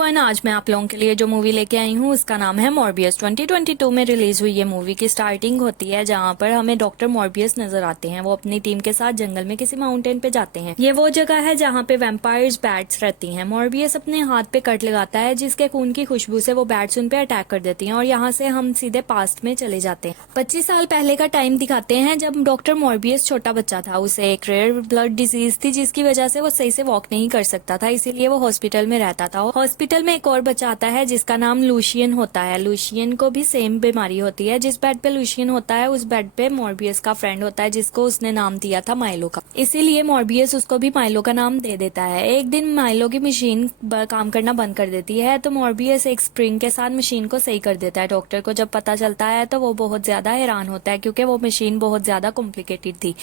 Everyone, आज मैं आप लोगों के लिए जो मूवी लेके आई हूँ उसका नाम है मॉर्बियस। 2022 में रिलीज हुई ये मूवी की स्टार्टिंग होती है जहाँ पर हमें डॉक्टर मॉर्बियस नजर आते हैं। वो अपनी टीम के साथ जंगल में किसी माउंटेन पे जाते हैं। ये वो जगह है जहाँ पे वैम्पायर्स बैट्स रहती हैं। मॉर्बियस अपने हाथ पे कट लगाता है जिसके खून की खुशबू से वो बैट्स उन पे अटैक कर देती हैं और यहाँ से हम सीधे पास्ट में चले जाते हैं। 25 साल पहले का टाइम दिखाते हैं जब डॉक्टर मॉर्बियस छोटा बच्चा था। उसे एक रेयर ब्लड डिजीज थी जिसकी वजह से वो सही से वॉक नहीं कर सकता था, इसीलिए वो हॉस्पिटल में रहता था। हॉस्पिटल में एक और बच्चा आता है जिसका नाम लूशियन होता है। लूशियन को भी सेम बीमारी होती है। जिस बेड पे लूशियन होता है उस बेड पे मॉर्बियस का फ्रेंड होता है जिसको उसने नाम दिया था माइलो का, इसीलिए मॉर्बियस उसको भी माइलो का नाम दे देता है। एक दिन माइलो की मशीन काम करना बंद कर देती है तो मॉर्बियस एक स्प्रिंग के साथ मशीन को सही कर देता है। डॉक्टर को जब पता चलता है तो वो बहुत ज्यादा हैरान होता है क्योंकि वो मशीन बहुत ज्यादा कॉम्प्लिकेटेड थी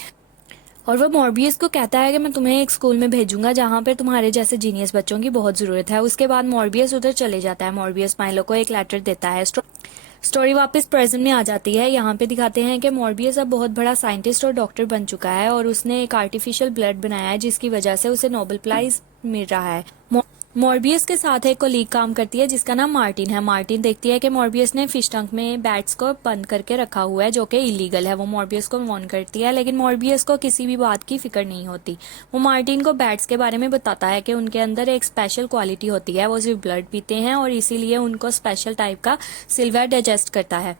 और वो मॉर्बियस को कहता है कि मैं तुम्हें एक स्कूल में भेजूंगा जहाँ पे तुम्हारे जैसे जीनियस बच्चों की बहुत जरूरत है। उसके बाद मॉर्बियस उधर चले जाता है। मॉर्बियस माइलो को एक लेटर देता है। स्टोरी वापस प्रेजेंट में आ जाती है। यहाँ पे दिखाते हैं कि मॉर्बियस अब बहुत बड़ा साइंटिस्ट और डॉक्टर बन चुका है और उसने एक आर्टिफिशियल ब्लड बनाया है जिसकी वजह से उसे नोबेल प्राइज मिल रहा है। मॉर्बियस के साथ एक कोलीग काम करती है जिसका नाम मार्टिन है। मार्टिन देखती है कि मॉर्बियस ने फिश टैंक में बैट्स को बंद करके रखा हुआ है जो कि इलीगल है। वो मॉर्बियस को वार्न करती है लेकिन मॉर्बियस को किसी भी बात की फिक्र नहीं होती। वो मार्टिन को बैट्स के बारे में बताता है कि उनके अंदर एक स्पेशल क्वालिटी होती है, वो सिर्फ ब्लड पीते हैं और इसीलिए उनको स्पेशल टाइप का सिल्वर डाइजेस्ट करता है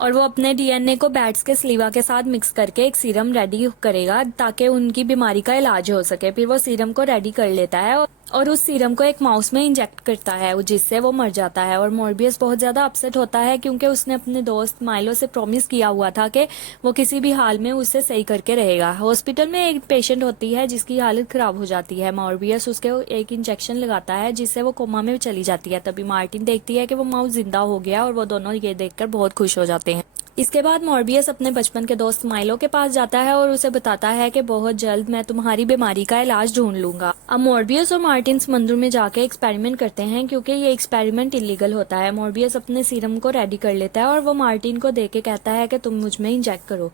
और वो अपने डीएनए को बैट्स के स्लीवा के साथ मिक्स करके एक सीरम रेडी करेगा ताकि उनकी बीमारी का इलाज हो सके। फिर वो सीरम को रेडी कर लेता है और उस सीरम को एक माउस में इंजेक्ट करता है जिससे वो मर जाता है। और मॉर्बियस बहुत ज्यादा अपसेट होता है क्योंकि उसने अपने दोस्त माइलो से प्रॉमिस किया हुआ था कि वो किसी भी हाल में उसे सही करके रहेगा। हॉस्पिटल में एक पेशेंट होती है जिसकी हालत खराब हो जाती है। मॉर्बियस उसके एक इंजेक्शन लगाता है जिससे वो कोमा में चली जाती है। तभी मार्टिन देखती है कि वो माउस जिंदा हो गया और वो दोनों ये देखकर बहुत खुश हो जाते हैं। इसके बाद मॉर्बियस अपने बचपन के दोस्त माइलो के पास जाता है और उसे बताता है कि बहुत जल्द मैं तुम्हारी बीमारी का इलाज ढूंढ लूंगा। अब मॉर्बियस और मार्टिन समुद्र में जाके एक्सपेरिमेंट करते हैं क्योंकि ये एक्सपेरिमेंट इलीगल होता है। मॉर्बियस अपने सीरम को रेडी कर लेता है और वो मार्टिन को देके कहता है कि तुम मुझ में इंजेक्ट करो।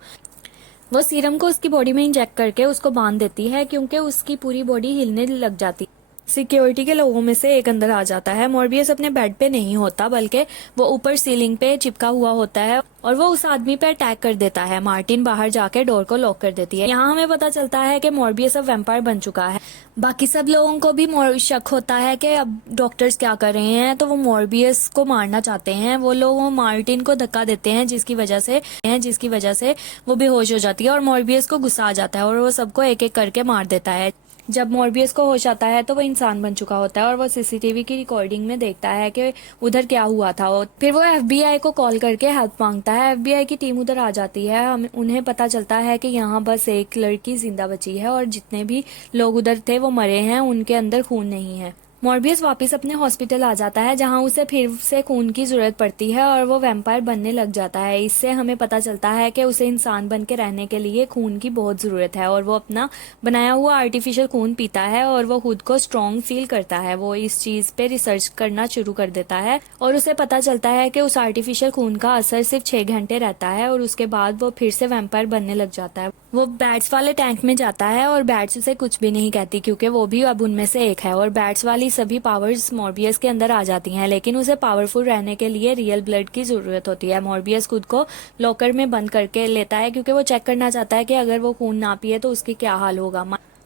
वो सीरम को उसकी बॉडी में इंजेक्ट करके उसको बांध देती है क्योंकि उसकी पूरी बॉडी हिलने लग जाती। सिक्योरिटी के लोगों में से एक अंदर आ जाता है। मॉर्बियस अपने बेड पे नहीं होता बल्कि वो ऊपर सीलिंग पे चिपका हुआ होता है और वो उस आदमी पे अटैक कर देता है। मार्टिन बाहर जाके डोर को लॉक कर देती है। यहाँ हमें पता चलता है कि मॉर्बियस अब वैम्पायर बन चुका है। बाकी सब लोगों को भी शक होता है कि अब डॉक्टर्स क्या कर रहे हैं, तो वो मॉर्बियस को मारना चाहते हैं। वो लोग मार्टिन को धक्का देते हैं जिसकी वजह से वो बेहोश हो जाती है और मॉर्बियस को गुस्सा आ जाता है और वो सबको एक एक करके मार देता है। जब मॉर्बियस को होश आता है तो वो इंसान बन चुका होता है और वो सीसीटीवी की रिकॉर्डिंग में देखता है कि उधर क्या हुआ था। फिर वो एफबीआई को कॉल करके हेल्प मांगता है। एफबीआई की टीम उधर आ जाती है। उन्हें पता चलता है कि यहाँ बस एक लड़की जिंदा बची है और जितने भी लोग उधर थे वो मरे हैं, उनके अंदर खून नहीं है। मॉर्बियस वापस अपने हॉस्पिटल आ जाता है जहां उसे फिर से खून की जरूरत पड़ती है और वो वैम्पायर बनने लग जाता है। इससे हमें पता चलता है कि उसे इंसान बन के रहने के लिए खून की बहुत जरूरत है और वो अपना बनाया हुआ आर्टिफिशियल खून पीता है और वो खुद को स्ट्रॉन्ग फील करता है। वो इस चीज पे रिसर्च करना शुरू कर देता है और उसे पता चलता है कि उस आर्टिफिशियल खून का असर सिर्फ 6 घंटे रहता है और उसके बाद वो फिर से वैम्पायर बनने लग जाता है। वो बैट्स वाले टैंक में जाता है और बैट्स उसे कुछ भी नहीं कहती क्योंकि वो भी अब उनमें से एक है और बैट्स वाली सभी पावर्स मॉर्बियस के अंदर आ जाती हैं, लेकिन उसे पावरफुल रहने के लिए रियल ब्लड की जरूरत होती है। मॉर्बियस खुद को लॉकर में बंद करके लेता है क्योंकि वो चेक करना चाहता है कि अगर वो खून ना पिए तो उसकी क्या हाल होगा।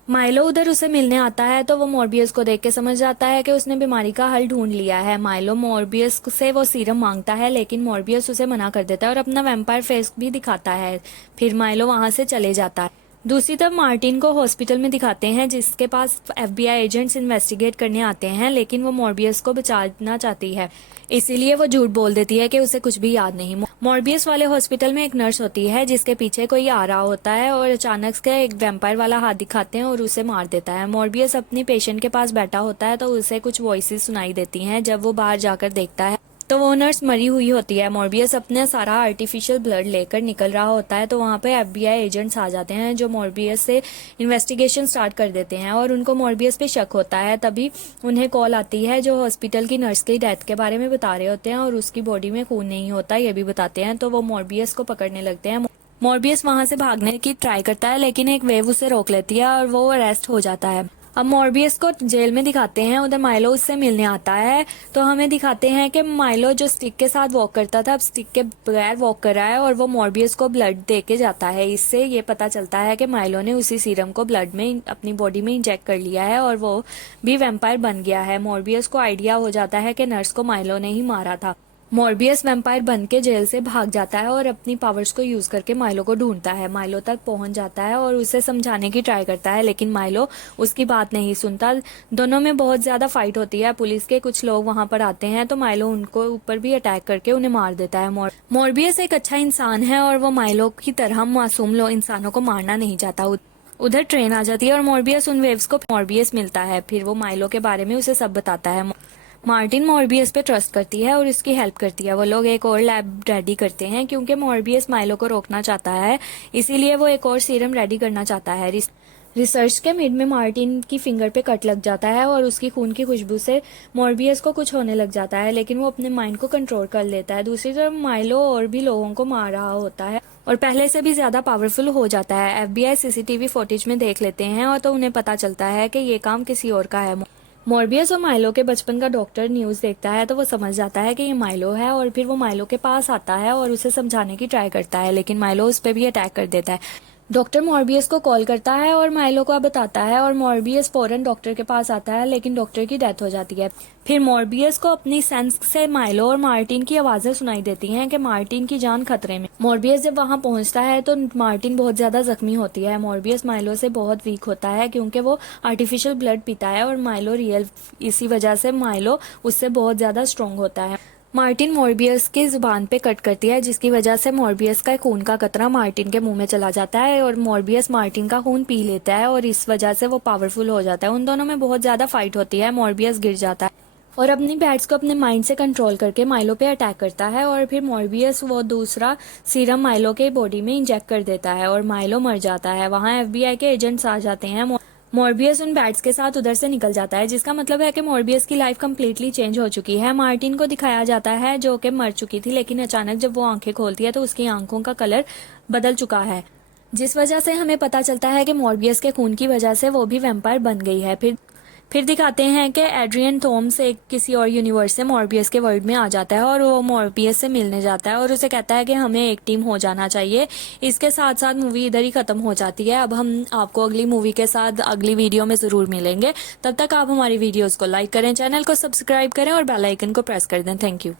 माइलो उधर उसे मिलने आता है तो वो मॉर्बियस को देख के समझ जाता है कि उसने बीमारी का हल ढूंढ लिया है। माइलो मॉर्बियस से वो सीरम मांगता है लेकिन मॉर्बियस उसे मना कर देता है और अपना वैम्पायर फेस भी दिखाता है। फिर माइलो वहां से चले जाता है। दूसरी तरफ मार्टिन को हॉस्पिटल में दिखाते हैं जिसके पास एफबीआई एजेंट्स इन्वेस्टिगेट करने आते हैं, लेकिन वो मॉर्बियस को बचाना चाहती है, इसीलिए वो झूठ बोल देती है कि उसे कुछ भी याद नहीं। मॉर्बियस वाले हॉस्पिटल में एक नर्स होती है जिसके पीछे कोई आ रहा होता है और अचानक से एक वैम्पायर वाला हाथ दिखाते हैं और उसे मार देता है। मॉर्बियस अपनी पेशेंट के पास बैठा होता है तो उसे कुछ वॉइसेस सुनाई देती हैं। जब वो बाहर जाकर देखता है तो वो नर्स मरी हुई होती है। मॉर्बियस अपने सारा आर्टिफिशियल ब्लड लेकर निकल रहा होता है तो वहाँ पे एफबीआई एजेंट्स आ जाते हैं जो मॉर्बियस से इन्वेस्टिगेशन स्टार्ट कर देते हैं और उनको मॉर्बियस पे शक होता है। तभी उन्हें कॉल आती है जो हॉस्पिटल की नर्स की डेथ के बारे में बता रहे होते हैं और उसकी बॉडी में खून नहीं होता ये भी बताते हैं, तो वो मॉर्बियस को पकड़ने लगते हैं। मॉर्बियस वहां से भागने की ट्राई करता है लेकिन एक वेव उसे रोक लेती है और वो अरेस्ट हो जाता है। अब मॉर्बियस को जेल में दिखाते हैं, उधर माइलो उससे मिलने आता है। तो हमें दिखाते हैं कि माइलो जो स्टिक के साथ वॉक करता था अब स्टिक के बगैर वॉक कर रहा है और वो मॉर्बियस को ब्लड दे के जाता है। इससे ये पता चलता है कि माइलो ने उसी सीरम को ब्लड में अपनी बॉडी में इंजेक्ट कर लिया है और वो भी वैम्पायर बन गया है। मॉर्बियस को आइडिया हो जाता है कि नर्स को माइलो ने ही मारा था। मॉर्बियस वैम्पायर बन के जेल से भाग जाता है और अपनी पावर्स को यूज करके माइलो को ढूंढता है। माइलो तक पहुंच जाता है और उसे समझाने की ट्राई करता है, लेकिन माइलो उसकी बात नहीं सुनता। दोनों में बहुत ज्यादा फाइट होती है। पुलिस के कुछ लोग वहां पर आते हैं तो माइलो उनको ऊपर भी अटैक करके उन्हें मार देता है। मॉर्बियस एक अच्छा इंसान है और वो माइलो की तरह मासूम लोग इंसानों को मारना नहीं चाहता। उधर ट्रेन आ जाती है और मॉर्बियस उन वेव्स को मॉर्बियस मिलता है। फिर वो माइलो के बारे में उसे सब बताता है। मार्टिन मॉर्बियस पे ट्रस्ट करती है और उसकी हेल्प करती है। वो लोग एक और लैब रेडी करते हैं क्योंकि मॉर्बियस माइलो को रोकना चाहता है, इसीलिए वो एक और सीरम रेडी करना चाहता है। रिसर्च के मिड में मार्टिन की फिंगर पे कट लग जाता है और उसकी खून की खुशबू से मॉर्बियस को कुछ होने लग जाता है, लेकिन वो अपने माइंड को कंट्रोल कर लेता है। दूसरी तरफ माइलो और भी लोगों को मार रहा होता है और पहले से भी ज्यादा पावरफुल हो जाता है। FBI CCTV फुटेज में देख लेते हैं और तो उन्हें पता चलता है कि ये काम किसी और का है। मॉर्बियस और माइलो के बचपन का डॉक्टर न्यूज देखता है तो वो समझ जाता है कि ये माइलो है और फिर वो माइलो के पास आता है और उसे समझाने की ट्राई करता है, लेकिन माइलो उस पर भी अटैक कर देता है। डॉक्टर मॉर्बियस को कॉल करता है और माइलो को बताता है और मॉर्बियस फौरन डॉक्टर के पास आता है, लेकिन डॉक्टर की डेथ हो जाती है। फिर मॉर्बियस को अपनी सेंस से माइलो और मार्टिन की आवाजें सुनाई देती हैं कि मार्टिन की जान खतरे में। मॉर्बियस जब वहां पहुंचता है तो मार्टिन बहुत ज्यादा जख्मी होती है। मॉर्बियस माइलो से बहुत वीक होता है क्योंकि वो आर्टिफिशियल ब्लड पीता है और माइलो रियल, इसी वजह से माइलो उससे बहुत ज्यादा स्ट्रॉन्ग होता है। मार्टिन मॉर्बियस की जुबान पे कट करती है, जिसकी वजह से मॉर्बियस का खून का कतरा मार्टिन के मुंह में चला जाता है और मॉर्बियस मार्टिन का खून पी लेता है और इस वजह से वो पावरफुल हो जाता है। उन दोनों में बहुत ज्यादा फाइट होती है। मॉर्बियस गिर जाता है और अपनी बैट्स को अपने माइंड से कंट्रोल करके माइलो पे अटैक करता है और फिर मॉर्बियस वो दूसरा सीरम माइलो के बॉडी में इंजेक्ट कर देता है और माइलो मर जाता है। वहां FBI के एजेंट्स आ जाते हैं। मॉर्बियस उन बैट्स के साथ उधर से निकल जाता है, जिसका मतलब है कि मॉर्बियस की लाइफ कम्प्लीटली चेंज हो चुकी है। मार्टिन को दिखाया जाता है जो कि मर चुकी थी, लेकिन अचानक जब वो आंखें खोलती है तो उसकी आंखों का कलर बदल चुका है, जिस वजह से हमें पता चलता है कि मॉर्बियस के खून की वजह से वो भी वैम्पायर बन गई है। फिर दिखाते हैं कि एड्रियन थॉमस एक किसी और यूनिवर्स से मॉर्बियस के वर्ल्ड में आ जाता है और वो मॉर्बियस से मिलने जाता है और उसे कहता है कि हमें एक टीम हो जाना चाहिए। इसके साथ साथ मूवी इधर ही खत्म हो जाती है। अब हम आपको अगली मूवी के साथ अगली वीडियो में जरूर मिलेंगे। तब तक आप हमारी वीडियोस को लाइक करें, चैनल को सब्सक्राइब करें और बेल आइकन को प्रेस कर दें। Thank you.